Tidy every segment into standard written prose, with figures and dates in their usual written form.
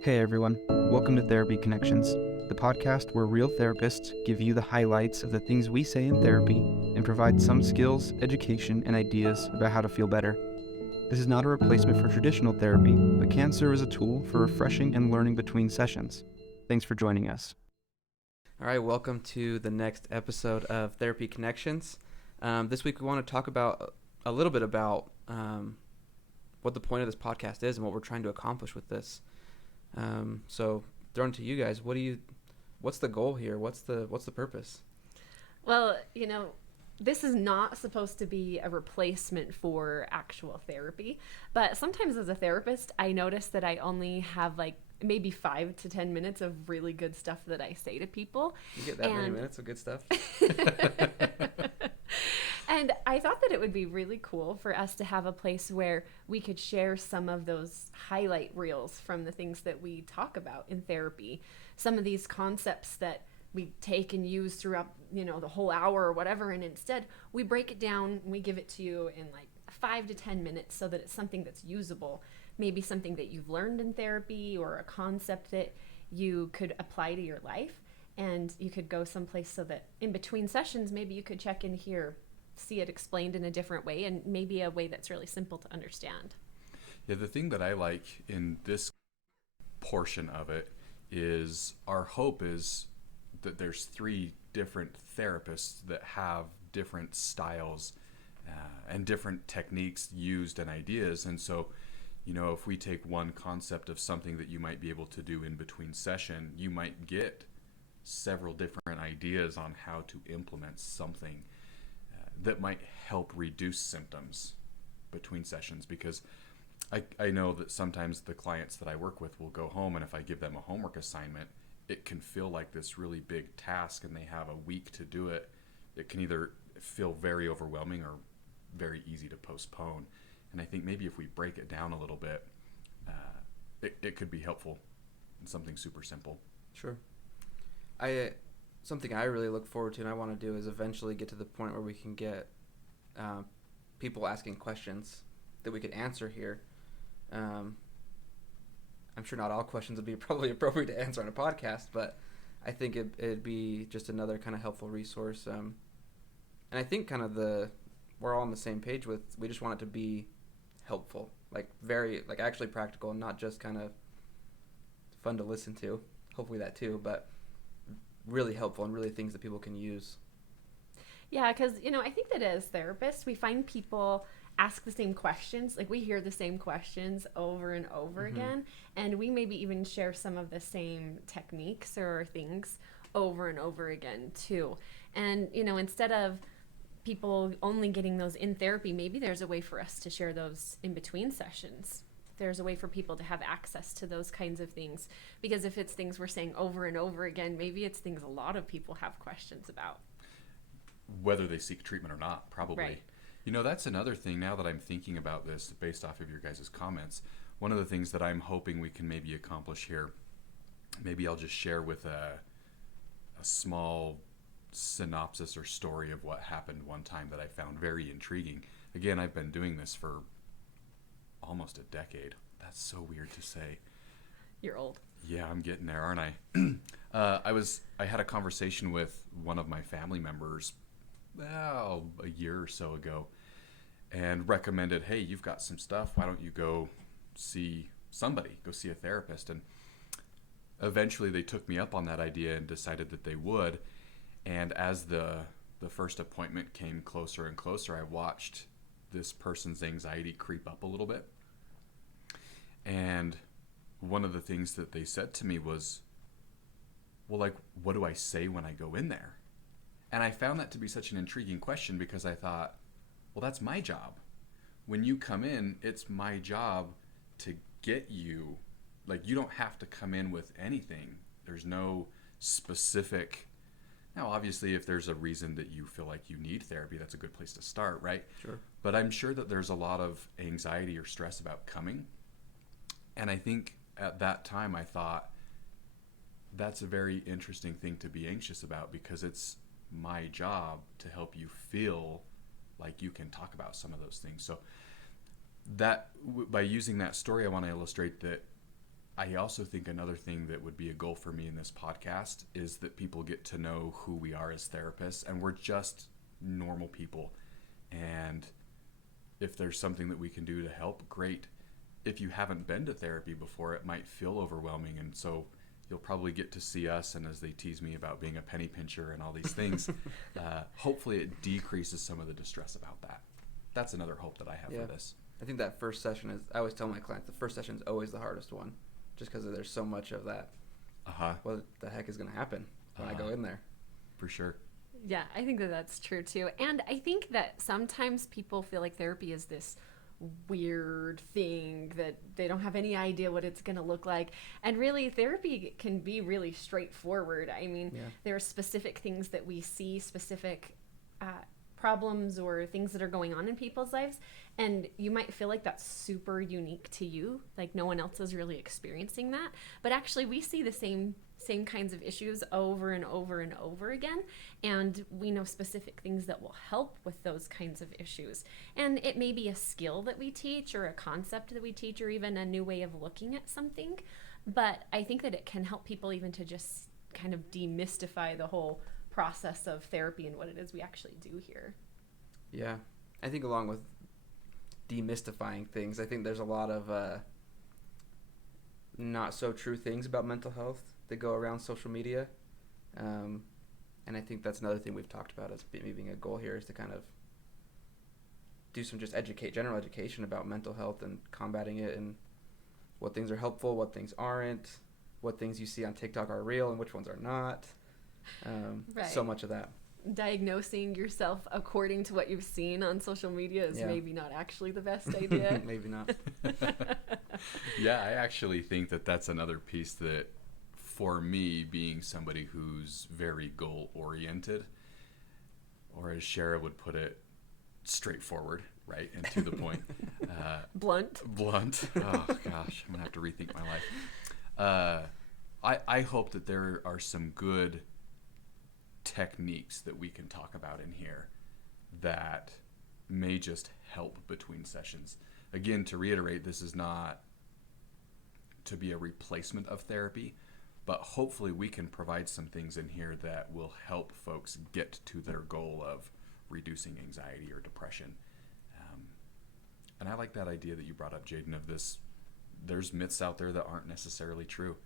Hey everyone, welcome to Therapy Connections, the podcast where real therapists give you the highlights of the things we say in therapy and provide some skills, education, and ideas about how to feel better. This is not a replacement for traditional therapy, but can serve as a tool for refreshing and learning between sessions. Thanks for joining us. All right, welcome to the next episode of Therapy Connections. This week we want to talk about a little bit about what the point of this podcast is and what we're trying to accomplish with this. So, thrown to you guys, what's the goal here? What's the purpose? Well, this is not supposed to be a replacement for actual therapy, but sometimes as a therapist, I notice that I only have like maybe 5 to 10 minutes of really good stuff that I say to people. You get that many minutes of good stuff? And I thought that it would be really cool for us to have a place where we could share some of those highlight reels from the things that we talk about in therapy. Some of these concepts that we take and use throughout, the whole hour or whatever, and instead we break it down and we give it to you in like 5 to 10 minutes so that it's something that's usable. Maybe something that you've learned in therapy or a concept that you could apply to your life, and you could go someplace so that in between sessions maybe you could check in here, see it explained in a different way, and maybe a way that's really simple to understand. Yeah, the thing that I like in this portion of it is our hope is that there's three different therapists that have different styles and different techniques used and ideas. And so, if we take one concept of something that you might be able to do in between session, you might get several different ideas on how to implement something that might help reduce symptoms between sessions, because I know that sometimes the clients that I work with will go home, and if I give them a homework assignment, it can feel like this really big task and they have a week to do it. It can either feel very overwhelming or very easy to postpone. And I think maybe if we break it down a little bit, it could be helpful in something super simple. Sure. Something I really look forward to and I want to do is eventually get to the point where we can get people asking questions that we could answer here. I'm sure not all questions would be probably appropriate to answer on a podcast, but I think it'd be just another kind of helpful resource. And I think we're all on the same page with, we just want it to be helpful, like very, like actually practical and not just kind of fun to listen to. Hopefully that too, but really helpful and really things that people can use. Yeah, because, I think that as therapists, we find people ask the same questions. Like, we hear the same questions over and over again, and we maybe even share some of the same techniques or things over and over again, too. And, instead of people only getting those in therapy, maybe there's a way for us to share those in between sessions. There's a way for people to have access to those kinds of things, because if it's things we're saying over and over again, maybe it's things a lot of people have questions about. Whether they seek treatment or not, probably. Right. That's another thing now that I'm thinking about this based off of your guys' comments. One of the things that I'm hoping we can maybe accomplish here, maybe I'll just share with a small synopsis or story of what happened one time that I found very intriguing. Again, I've been doing this for almost a decade. That's so weird to say. You're old. Yeah, I'm getting there, aren't I? I had a conversation with one of my family members a year or so ago, and recommended, hey, you've got some stuff, why don't you go see a therapist? And eventually they took me up on that idea and decided that they would. And as the first appointment came closer and closer, I watched this person's anxiety creep up a little bit. And one of the things that they said to me was, well, like, what do I say when I go in there? And I found that to be such an intriguing question, because I thought, well, that's my job. When you come in, it's my job to get you, like, you don't have to come in with anything. There's no specific. Now, obviously, if there's a reason that you feel like you need therapy, that's a good place to start, right? Sure. But I'm sure that there's a lot of anxiety or stress about coming. And I think at that time I thought, that's a very interesting thing to be anxious about, because it's my job to help you feel like you can talk about some of those things. So that by using that story, I want to illustrate that I also think another thing that would be a goal for me in this podcast is that people get to know who we are as therapists, and we're just normal people. And if there's something that we can do to help, great. If you haven't been to therapy before, it might feel overwhelming, and so you'll probably get to see us, and as they tease me about being a penny pincher and all these things, hopefully it decreases some of the distress about that. That's another hope that I have for this. I think that first session is, I always tell my clients, the first session is always the hardest one, just because there's so much of that. What the heck is going to happen when I go in there? For sure. Yeah, I think that that's true too. And I think that sometimes people feel like therapy is this weird thing that they don't have any idea what it's going to look like. And really, therapy can be really straightforward. I mean, there are specific things that we see, specific problems or things that are going on in people's lives, and you might feel like that's super unique to you, like no one else is really experiencing that, but actually we see the same kinds of issues over and over and over again, and we know specific things that will help with those kinds of issues. And it may be a skill that we teach or a concept that we teach or even a new way of looking at something, but I think that it can help people even to just kind of demystify the whole process of therapy and what it is we actually do here. Yeah, I think along with demystifying things, I think there's a lot of not so true things about mental health that go around social media, and I think that's another thing we've talked about as being a goal here, is to kind of do some just general education about mental health and combating it, and what things are helpful, what things aren't, what things you see on TikTok are real and which ones are not. Right. So much of that. Diagnosing yourself according to what you've seen on social media is maybe not actually the best idea. Maybe not. Yeah, I actually think that that's another piece that, for me, being somebody who's very goal-oriented, or as Shara would put it, straightforward, right, and to the point. Blunt. Oh, gosh, I'm going to have to rethink my life. I hope that there are some good techniques that we can talk about in here that may just help between sessions. Again, to reiterate, this is not to be a replacement of therapy, but hopefully we can provide some things in here that will help folks get to their goal of reducing anxiety or depression. And I like that idea that you brought up, Jaden, of this. There's myths out there that aren't necessarily true.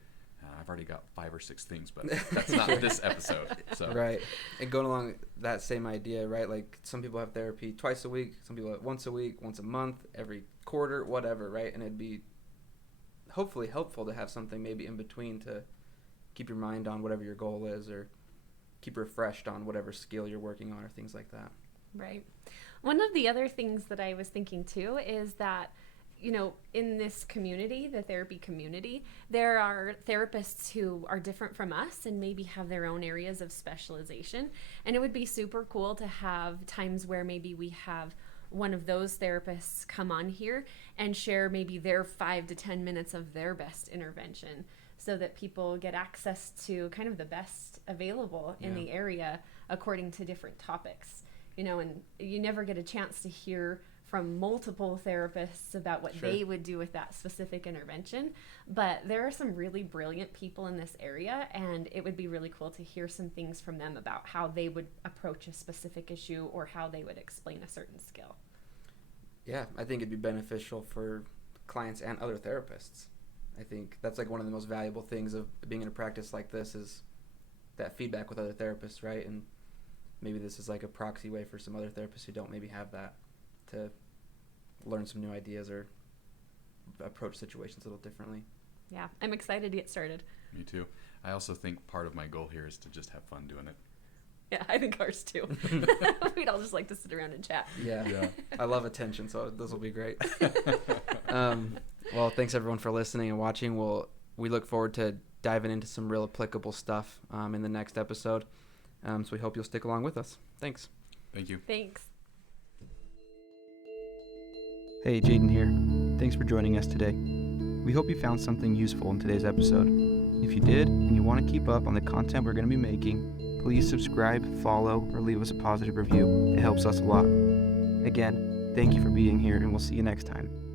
I've already got 5 or 6 things, but that's not this episode. So. Right. And going along that same idea, right? Like some people have therapy twice a week, some people have once a week, once a month, every quarter, whatever, right? And it'd be hopefully helpful to have something maybe in between to keep your mind on whatever your goal is, or keep refreshed on whatever skill you're working on, or things like that. Right. One of the other things that I was thinking too is that, you know, in this community, the therapy community, there are therapists who are different from us and maybe have their own areas of specialization. And it would be super cool to have times where maybe we have one of those therapists come on here and share maybe their 5 to 10 minutes of their best intervention, so that people get access to kind of the best available in the area according to different topics. You know, and you never get a chance to hear from multiple therapists about what they would do with that specific intervention. But there are some really brilliant people in this area, and it would be really cool to hear some things from them about how they would approach a specific issue or how they would explain a certain skill. Yeah, I think it'd be beneficial for clients and other therapists. I think that's like one of the most valuable things of being in a practice like this, is that feedback with other therapists, right? And maybe this is like a proxy way for some other therapists who don't maybe have that, to learn some new ideas or approach situations a little differently. Yeah, I'm excited to get started. Me too. I also think part of my goal here is to just have fun doing it. Yeah, I think ours too. We'd all just like to sit around and chat. Yeah. I love attention, so this will be great. Well, thanks everyone for listening and watching. We look forward to diving into some real applicable stuff in the next episode. So we hope you'll stick along with us. Thanks. Thank you. Thanks. Hey, Jaden here. Thanks for joining us today. We hope you found something useful in today's episode. If you did, and you want to keep up on the content we're going to be making, please subscribe, follow, or leave us a positive review. It helps us a lot. Again, thank you for being here, and we'll see you next time.